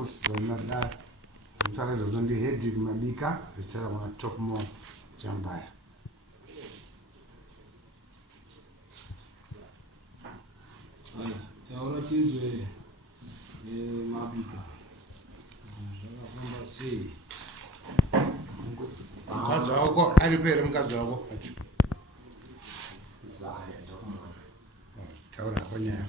kushizonada mutara zozondi hedi kumabika zitsara kuna top mo Jambaya. Taura tizwe mabika. Zvakafamba sei? Mukadzi wako ari pere mukadzi wako? Taura kwanyaya.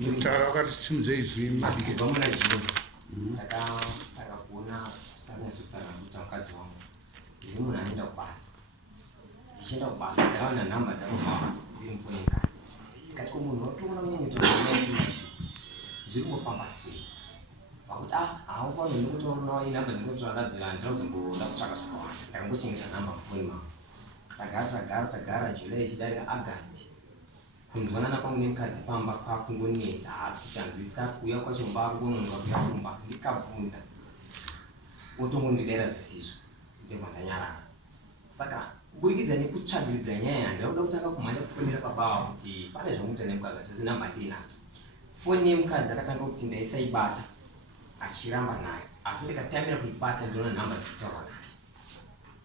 Mutaura wakati simuzei zvi mabike. Vamuna jini. Takakuna sana sutsana kuta mukadzi wangu. Ndiri munhu anoenda kubasa. Ndichienda kubasa ndakaona nhamba dzakabva dziri mufoni kare. Tikati kumunhu watoona kunyanya zviri kufamba sei. Pakuti haukoni ndikutoona inhamba dzinotoradzira ndinozomboda kutsvaka zvakawanda. Ndakangochengeta nhamba mufoni mangu. Tagara July ichidarika August. Kunzwanana kwangu nemukadzi pamba kwakungonetsa asi kuti handisika kuuya kwacho mbakungononoka kuya kumba ndikabvunza. Otongondidera zvisizvo. Ndobva ndanyarara. Saka kuburikidza nekutsvagiridza nyaya ndinoda kutanga kumhanya kufonera baba kuti pane zvamuita nemukadzi asi namba ndinadzo. Foni yemukadzi akatanga kuti ndaisaibata achiramba nayo asi ndikatamira kuibata ndinoona nhamba dzichitaura nayo.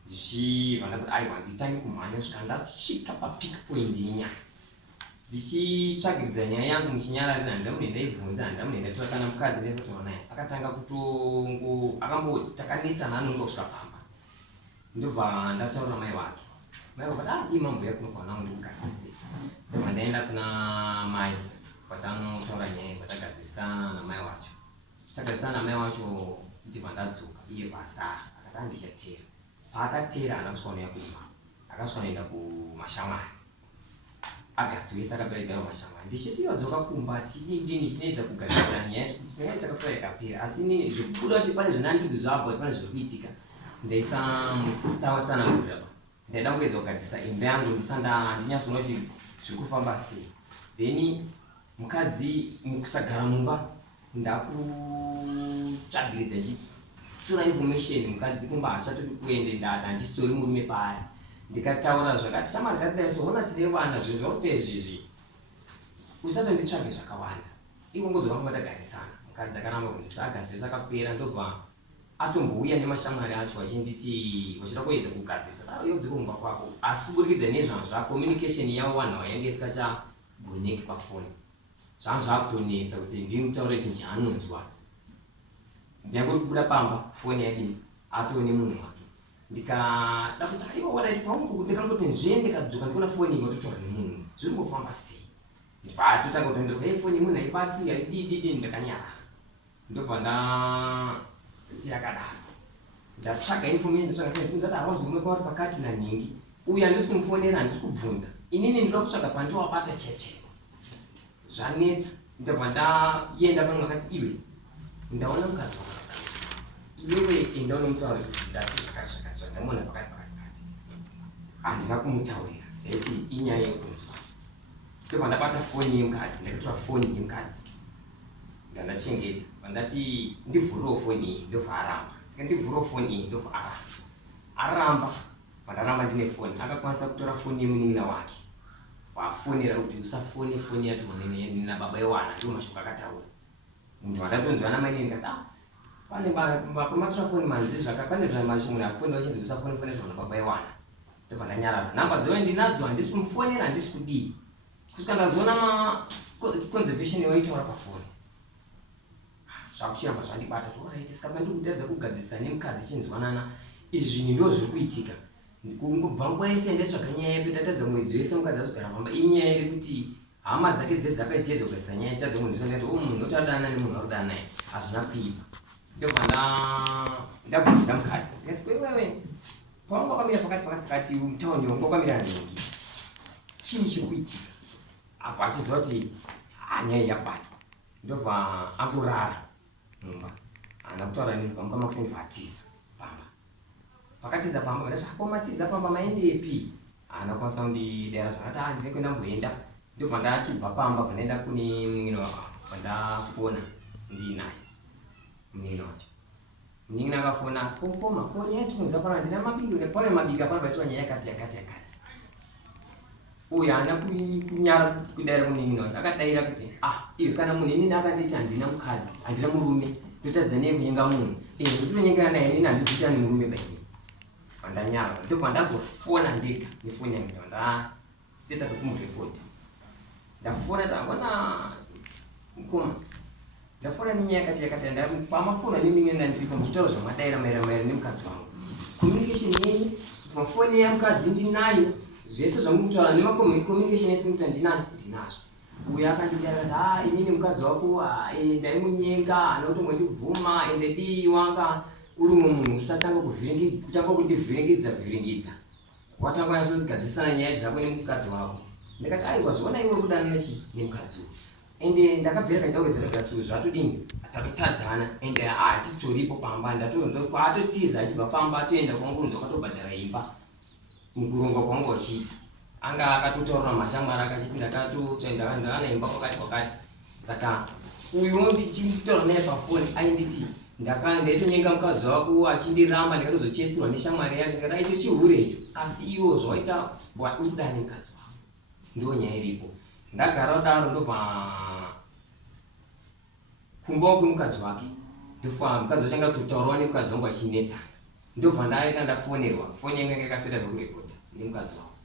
Ndichibva ndakuti aiwa nditange kumhanya kusvika ndasvika papik point yenyaya. Ndichitsvagiridza nyaya yangu muchinyararira ndamune ndaibvunza ndamune ndatora kana mukadzi ndaisataura naye akatanga takanetsana anonga kusvika pamba. Ndobva ndataura mai wake. Mai wakati imambo yako kwana ndikugadise. Ndobva ndaenda kuna mai patanotaura nyaya patagadzirisana namai wacho. Tagadzirisana namai wacho ndibva ndadzoka iye basa akati ndichatera. Paakatera haana kusvika unoya kumba. Akasvika unoenda kumashamwari. August wese akapera kumashamwari. Ndichiti wadzoka kumba tidini chinoedza kugadzirisa nyaya kuti nyaya takapera ikapera asi inini zvikubuda kuti pane zvinandidi zvabva pane zviri kuitika. Ndaitsanangurira pa. Ndaida kuedza kugadzirisa imba yangu ndinyatsona kuti zviri kufamba sei. Then mukadzi mukusagara mumba ndakutsvagiridza tora information mukadzi kumba haachatodi kuende handistori murume paari. Ndikataura zvakati shamwari katidaisoona tine vana zvinhu zvakuti izvizvi usatonditsvage zvakawanda ikongodzoka kuba tagarisana. Mukadzi akaramba kundisa agadzirisa akapera ndobva atombouya nemashamwari acho vachinditi vachida kuedza kugadzirisa yodzika kumba kwako asi kuburikidza nezvanhu zvako communication yavo vanhu yange isikachaboneki pafoni. Zvanhu zvakutonetsa kuti ndimutaure chinhu chaanonzwa. Ndangoti kubuda pamba foni yadini atone munhu wake. Ndikada kuti aiwa wadaiti paungu ndikangoti nzve ndikadzoka ndikuona foni inototaura nemunhu zviri kufamba sei. Ndibva atotanga kutonderwa foni yemunhu haibatwi haidididi ndakanyarara. Ndobva ndasiya kadaro. Ndatsvaga information nditsvaga hawazomwe kwauri pakati nanhingi. Uyu handisi kumufonera handisi kubvunza. Inini ndinoda kutsvaga pandiwabata chete. Zvanetsa. Ndobva ndaenda pamwe akati iwe ndaona mukadzi wako. Iwewe enda unomutaura kuti ndati zvakati ndamona pakati. Handina kumutaurira ndaiti inyaya yekunzwa. Ndobva ndabata foni yemukadzi ndakatora foni yemukadzi ndandachengeta. Ndati ndivhurirewo foni iyi ndobva aramba. Ndivhurirewo foni iyi ndobva aramba. Pandaramba ndine foni akakwanisa kutora foni yemunin'ina wake vafonera kuti usafone foni yatonene nababa yewana ndiwo mashoko akataura. Munhu wandatonzwana maine ndikati pane pamatora foni manzi pane zvamashoko afoni vachinzi usafone fone zvona baba yewana. Ndobva ndanyarara. Nhamba dzoe ndinadzo handisi kumufonera handisi kudii. Kusvika ndazoona conservation yaitaura pafoni. Zvakuchiramba zvandibata kuti tisikaba ndikutedza kugadzirisa nemukadzi chinzwanana. Izvi zvinhu ndo zviri kuitika. Ndikungobva nguva yese ndatsvaga nyaya yedu ndatadza mwedzi wese mukadzi azogara pamba. Inyaya yekuti hama dzake dzese dzakachiedza kugadzirisa nyaya chitadza munhu ndisandati munhu notadana nemunhu arikudana naye hazvina kuipa. Ndobva ndabvunza mukadzi ndikati wewe paunga wakamira pakati mutauni wangu wakamira nhingi chii chiri kuitika. Apa achiziva kuti nyaya yabatwa. Ndobva angorara mumba haana kutaura neni pamuka makusendibva atiza pamba. Pakatiza pamba ndati matiza pamba maendepi. Haana kwanisa kundidera zvakati ndiri kuenda mboenda. Ndobva ndachibva pamba pandaenda kune munin'ina wako pandafona ndinaye munin'ina wacho. Munin'ina akafona kokoma ko nyaya tikunzwa pana ndina mabiko pane mabika pana bachiwa nyaya yakati. uyu haana kunyara kudaira munin'ino akadaira kuti iwe kana munhu inini akanditi handina mukadzi handina murume totadza neye kunyenga munhu ndotonyengana naye inini handizoita nemurume baini pandanyara ndobva ndazofona ndega nefoni yangu ndaseta pekumurekota ndafona tambona mukoma ndafona nenyaya yakati pamafona neminge ndandiripa muchitauro zvamadaira maeramaera nemukadzi wangu communication yenyu mafoni yamukadzi ndinayo zvese zvamukutaura nemacommunication ese mukuta ndinazvo uyo akandidara kuti inini mukadzi wako ndaimunyenga hanotomwe ndikubvuma ende dii wanga uri munhu usatanga kundivhiringidza watanga yazogadzisana nyaya dzako nemukadzi wako ndikati aiwa zviona iwe kudana nemukadzi uyu ende ndakabvira kaindawezeragasi zvatodini tatotadzana ende hatistoripo pamba ndatoatiza achibva pamba atoenda kwangunzi wakatobhadhara imba mukuronga kwangu wachiita anga akatotaurira mashamwari akachiti ndakatoenda imba kwakati saka uyu ndichitaura naye pafoni ainditi ndaitonyenga mukadzi wako achindiramba ndikatozochesirwa neshamwari yacho ndikati aicho chihure icho asi iwo zvawaita urikudana nemukadzi wako ndo nyaya iripo ndagara kudaro ndobva kumbawo kwemukadzi wake ndofa mukadzi wacho angatotaurawo nemukadzi wangu achinetsana ndobva ndaenda ndafonerwa foni yangu yanga yakaseta pekurekota nemukadzi wangu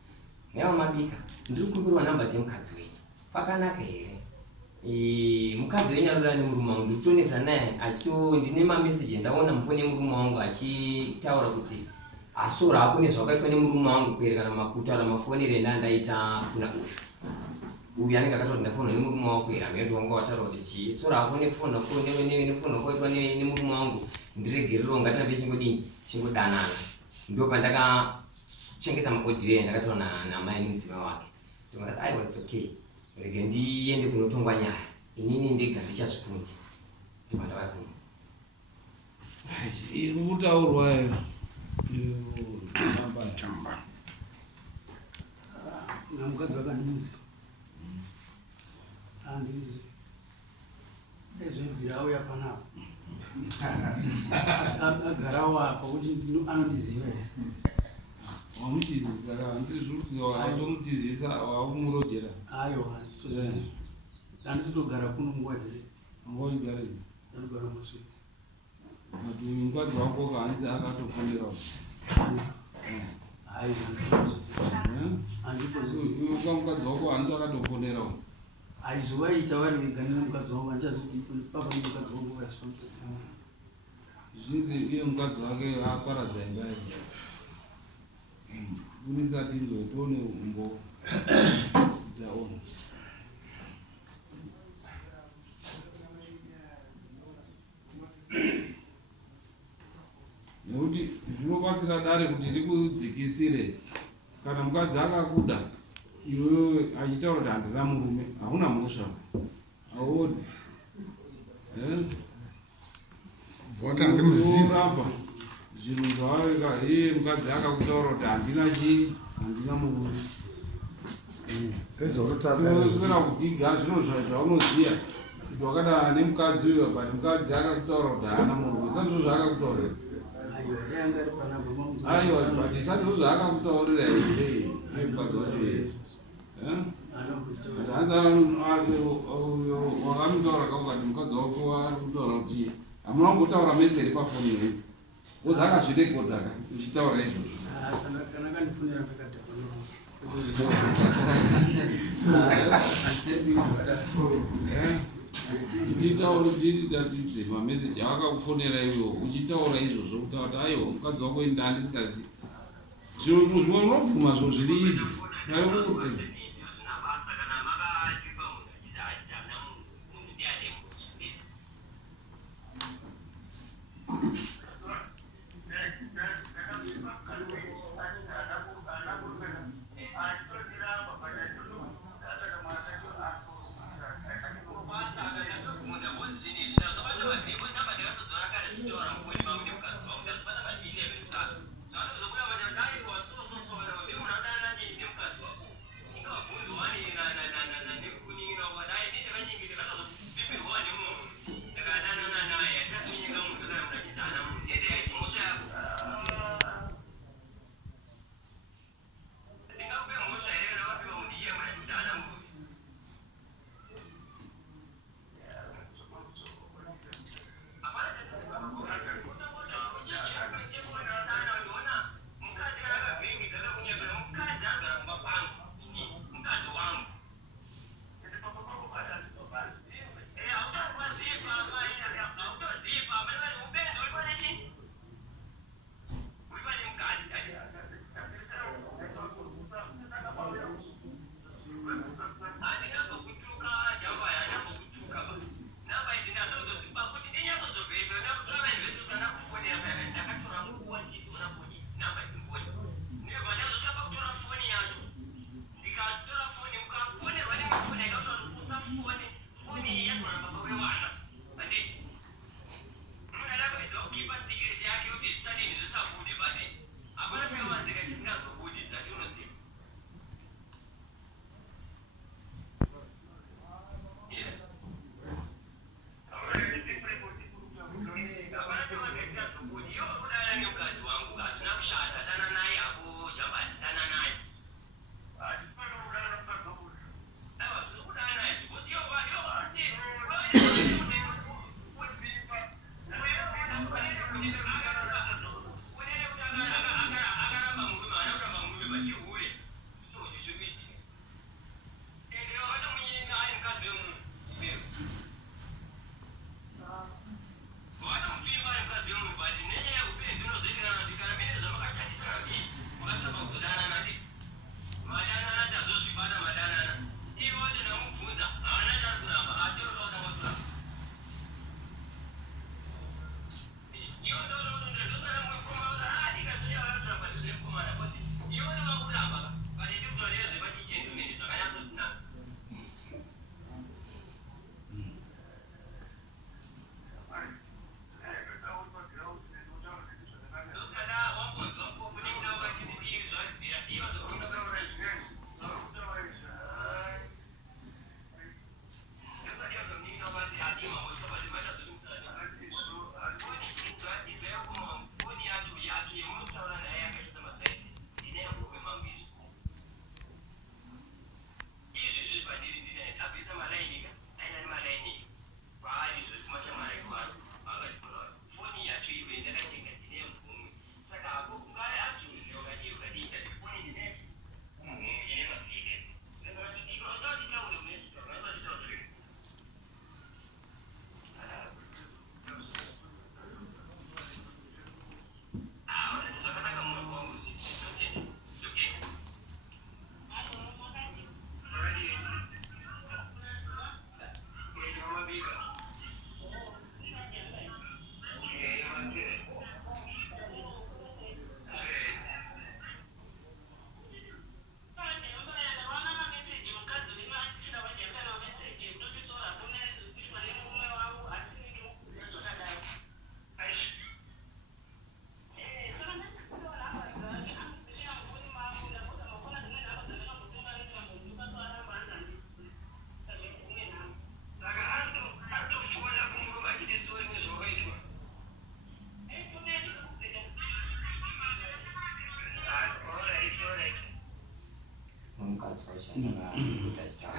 naiva mabika ndiri kukumbirwa namba dzemukadzi wenyu pakanaka here mukadzi wenyu anoda nemurume wangu ndiri kutonetsa naye ndine mameseji endaona mufoni yemurume wangu achitaura kuti asora ako nezvakaitwa nemurume wangu kwere kana kutaura mafonero endandaita kuna uyu anenge akataura ndafonwa nemurume wako kwere amene wanga wataura kuti chii sora ako nekufonwa nefonwa kwaitwa nemurume wangu ndiregerero ngatina bechingodini chingodanana ndopa ndakachengeta maaudio ndakataura namai nemudzimai wake ndikati aiwa its okay rege ndiende kunotongwa nyaya inini ndega ndichazvikundi ndopa ndavaya kuno iri kutaurwayo Jambaya namukadzi wakandimuzi handizi ezvebvira auya panapo agarawo apa kuti anondiziva here wamutizisa wakatomutizisa wakumurojera aiwa handisitogara kuno nguva dzese angogara ndatogara masvika ati mukadzi wako kahanzi akatofonerawo uka mukadzi wako hanzi akatofonerawo aizovaita vari vega nemukadzi wangu handichazivi kuti papa nemukadzi wangu vaisifamutasiana zvinzi iye mukadzi wake aparadza imba yake urisati ndotione umbo taona nekuti zvinobatsira dare kuti rikudzikisire kana mukadzi akakuda iwewe achitaura kuti handina murume hakuna mhosva aoni vota ndimuziva zvinhu zvaweka iye mukadzi akakutaura kuti handina chii handina murume sokera kudhiga zvinhu zvaunoziya kuti wakadana nemukadzi uyo but mukadzi akakutaura kuti haana murume sandizvo zvaakakutaurira aiwa but sandizvo zvaakakutaurira here mukadzi wacho here wakamutaura kakukati mukadzi wako ari kutaura kuti hamuna kungotaura mese iri pafoni yeyu wozi akazvirekodaka uchitaura izvozvo titauritatidzei mameseji akakufonera iwo uchitaura izvozvo kutaura kuti aiwa mukadzi wako indaandisikazi zvimwe unobvuma zvo zviri izi aikuti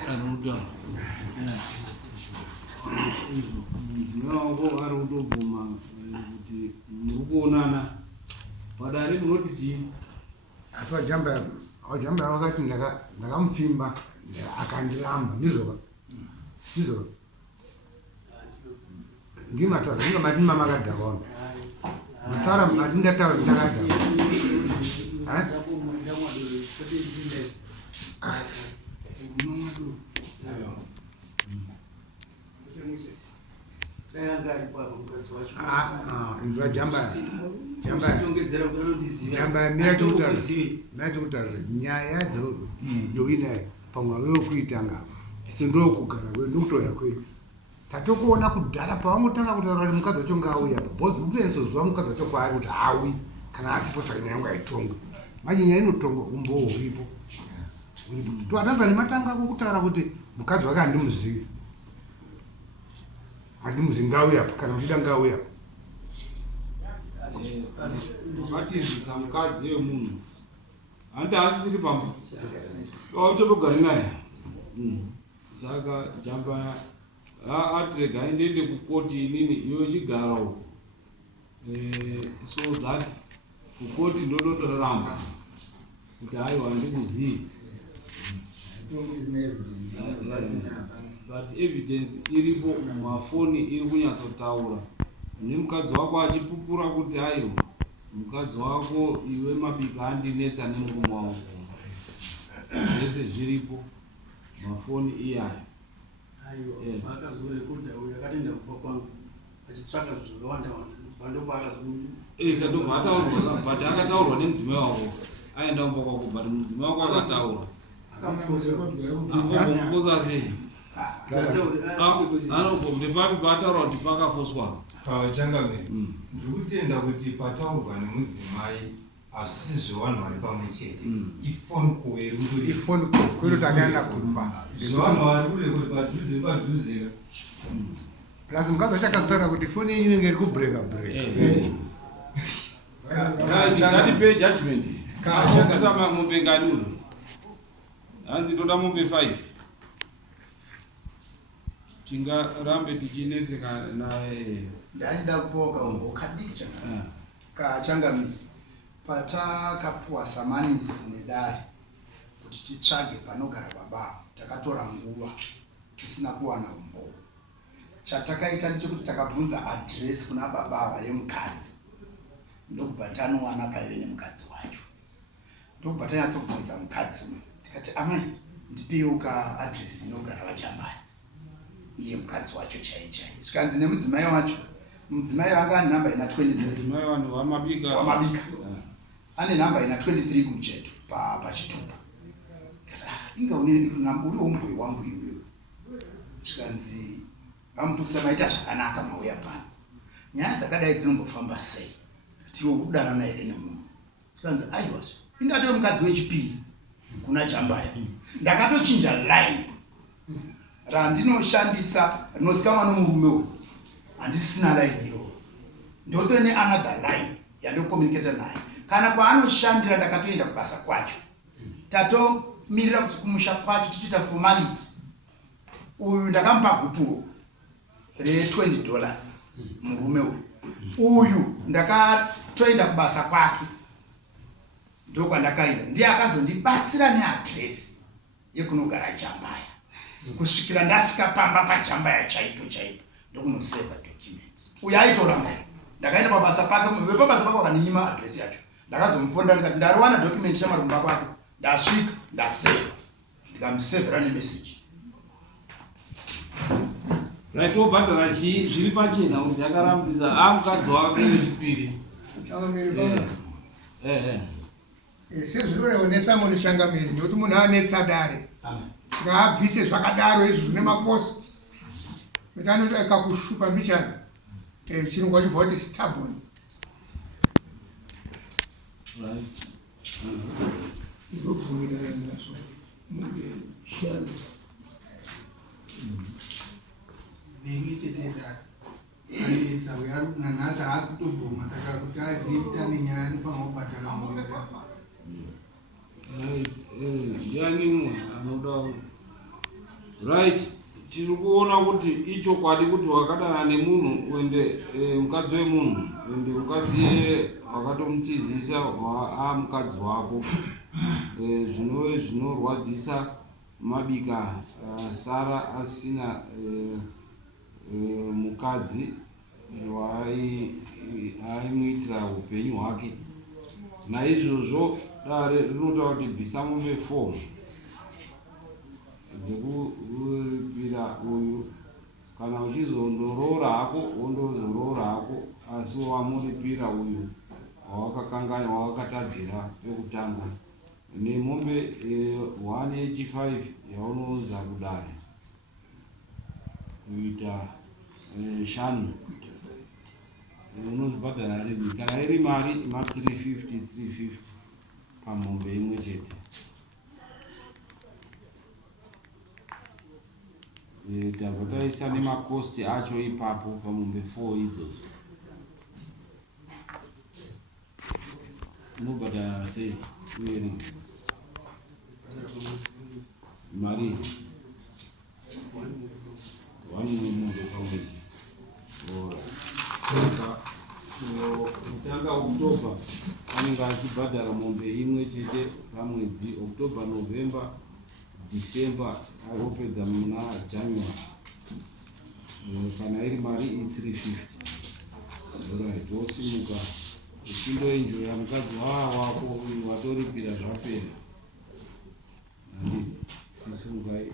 Anoda ndinowangu ari kutobvuma kuti muri kuonana padare munoti chii? Asi Jambaya wakati ndakamupfimba akandiramba ndizoka ndimataura ndinga madima makadhakona mataura madingataura ndakadhakona inzwa Jambaya miratiutaura nyaya yoinayo pamwe wekuitanga sindokugara kwedu ndokutoya kwedu tatokuona kudhara pavangotanga kutaura kuti mukadzi wacho ngaauya bhozi kutoenzozuva mukadzi wacho kwaari kuti awi kana asipo saka nyaya yangu aitonga manyinya inotonga umbowo uripo toatanza nematanga ako kutaura kuti mukadzi wake handimuzivi ngauyapo kana muchida ngauyapo Akatotizisa mukadzi wemunhu handi asisiri pamba autotogari naye saka Jambaya atirega aendende kukoti inini iwe chigara uko so that kukoti ndototoraramba kuti haiwa ndikuzivi but evidence iripo mafoni iri kunyatsotaura nemukadzi wako achipupura kuti haiwa mukadzi wako iwe mabika andinetsa nemurume wangu zvese zviripo mafoni iyayo kadobva ataurwa but akataurwa nemudzimai wako aenda kumba kwako but mudzimai wako akataura akombomufosa sei ndepapi paataura kuti pakafoswa changamire ndikutenda kuti pataurwa nemudzimai hazvisi zvevanhu vari pamwe chete ifoni call iri kutoti ifoni kwedu takaenda kumba zvevanhu vari kure kuti padhuze padhuze plus mukadzi wachakataura kuti foni yenyu inenge iri kubreka ngatipe judgment kusama mombe ngani hanzi toda mombe 5 tingarambe tichinetseka naye. Ndaida kupoka ukadiki changa. Kachangamira. Patakapuwa samanisi nedare kuti titsvage panogara baba, takatora nguva tisina kuwana umbowo. Chatakaita ndechekuti takabvunza address kuna baba yemukadzi. Ndokubva tanowana paive nemukadzi wacho. Ndokubva tanyatsokubvunza mukadzi uyu. Tikati amai, ndipewo ka address inogara vajambaya. Iye mukadzi wacho chaiye. Zvikanzi nemudzimai wacho. Mudzimai wanga ane namba ina 23. Mudzimai wanhu wamabika. Ane namba ina 23 kumucheto pachitupa. Inga uri womboi wangu iwewe. Zvikanzi vamupikisa maita zvakanaka mauya pano. Nyaya dzakadai dzinombofamba sei? Tiwo kudanana here nemunhu. Zvikanzi aiwa, indatove mukadzi wechipiri kuna Jambaya. Ndakatochinja line randinoshandisa rinozikamwa nomurume uyu. Handisina line iyoyo. Ndotove neanother line yandokomunicata naye. Kana kwaanoshandira ndakatoenda kubasa kwacho. Tatomirira kuti kumusha kwacho tichiita formality. Uyu ndakamupa gupuro $20 murume uyu. Uyu ndakatoenda kubasa kwake. Ndokwandakaenda. Ndiye akazondibatsira neadresi yekunogara Jambaya. Kusvikira ndasvika pamba paJambaya chaipo. Ndokunoseva documents. Uyu aitoramba. Ndakaenda pabasa pake, pabasa pake wakaninyima adresi yacho. Ndakazomufonda ndikati ndariwana document chamarumba kwako. Ndasvika, ndaseva. Ndikamusevera nemessage. Right, obhadhara zviri pachena kuti yakarambisa mukadzi wake wechipiri. Sezvinoonesa munhu changamiri nekuti munhu anetsa dare. Ngaabvise zvakadaro izvi zvine makosti. Kuti anoti akakushupa mbichana. Chirungu chibva kuti stubborn. Ndokubvumira naso. Shanu. Ndingitetera. Anetsa uyari kunanhasi haasi kutobvuma saka kuti azive kuti ane nyaya anofanira kubhadhara mumwe. Ndiani mumwe anoda. Right. Tiri kuona kuti ichokwadi kuti wakadana nemunhu uende mukadzi wemunhu uende mukadzi wakatomutizisa mukadzi wako. Zvinove zvinorwadzisa mabika Sara asina mukadzi aimuitira upenyu hwake. Naizvozvo dare rinotaura kuti bvisa mombe 4 dzekuripira uyu. Kana uchizondoroora hako wondozoroora hako, asi wamuripira uyu wawakakanganya wawakatadzira pekutanga. Nemombe 185 yaunoza kudare kuita Shanu. Unozibhadhara rivi. Kana iri mari ima 350 pamombe imwe chete. Tabva taisa nemakosti acho ipapo pamombe 4 idzodzo. Unobhadhara sei uye mari 1 mombe pamwedzi. Kutanga Oktoba anenge achibhadhara mombe imwe chete pamwedzi. Oktoba, November, December opedza muna January. Kana iri mari 350. Alright, wosimuka uchindoenjoya mukadzi wako uyu watoripira zvapera. Tisimukai.